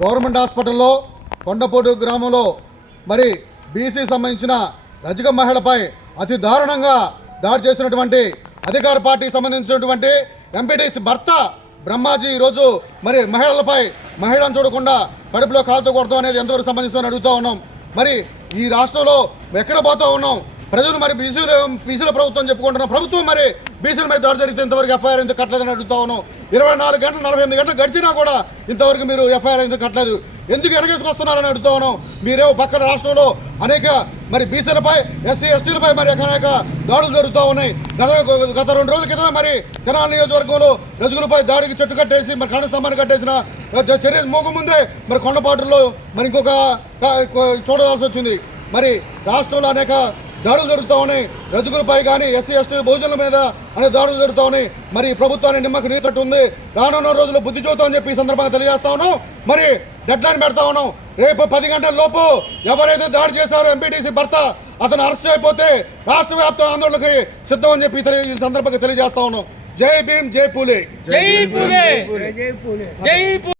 Government హాస్పిటల్లో కొండపోటు గ్రామంలో మరి బీసీ సంబంధించిన రజక మహిళపై అతి దారుణంగా దాడి చేసినటువంటి అధికార పార్టీకి సంబంధించినటువంటి ఎంపీటీసీ భర్త బ్రహ్మాజీ ఈరోజు మరి మహిళలపై మహిళను చూడకుండా కడుపులో కాలుతో కొడతాం అనేది ఎంతవరకు సంబంధిస్తుందని అడుగుతూ ఉన్నాం. మరి ఈ రాష్ట్రంలో ఎక్కడ పోతూ ఉన్నాం? ప్రజలు మరి బీసీలు బీసీల ప్రభుత్వం చెప్పుకుంటున్న ప్రభుత్వం మరి బీసీల మీద దాడి జరిగితే ఇంతవరకు ఎఫ్ఐఆర్ ఎందుకు కట్టలేదని అడుగుతా ఉన్నాం ఇరవై నాలుగు గంటలు నలభై ఎనిమిది గంటలు గడిచినా కూడా ఇంతవరకు మీరు ఎఫ్ఐఆర్ ఎందుకు కట్టలేదు? ఎందుకు ఎరగేసుకొస్తున్నారని అడుగుతా ఉన్నాం మీరేమో పక్కన రాష్ట్రంలో అనేక మరి బీసీలపై ఎస్సీ ఎస్టీలపై మరి అనేక దాడులు జరుగుతూ ఉన్నాయి. గత గత రెండు రోజుల క్రితమే మరి తెనాలి నియోజకవర్గంలో రజుగులపై దాడికి చెట్టు కట్టేసి మరి కణ స్తంభాన్ని కట్టేసిన చర్య మోకముందే మరి కొండపాటులో మరి ఇంకొక చూడవలసి వచ్చింది. మరి రాష్ట్రంలో అనేక దాడులు జరుగుతూ ఉన్నాయి. రజకులపై కానీ ఎస్సీ ఎస్టీ బహుజనుల మీద అనేక దాడులు జరుగుతూ ఉన్నాయి. మరి ప్రభుత్వాన్ని నిమ్మకు నీతట్టు ఉంది రానున్న రోజుల్లో బుద్ధి చూద్దాం అని చెప్పి ఈ సందర్భంగా తెలియజేస్తా ఉన్నాం. మరి డెడ్ లైన్ పెడతా ఉన్నాం. రేపు పది గంటల లోపు ఎవరైతే దాడి చేశారో ఎంపీటీసీ భర్త అతను అరెస్ట్ అయిపోతే రాష్ట్ర వ్యాప్త ఆందోళనకి సిద్ధం అని చెప్పి తెలియ- ఈ సందర్భంగా తెలియజేస్తా ఉన్నాం. జై భీమ్ జై పూలే. జై పూలే. జై పూలే.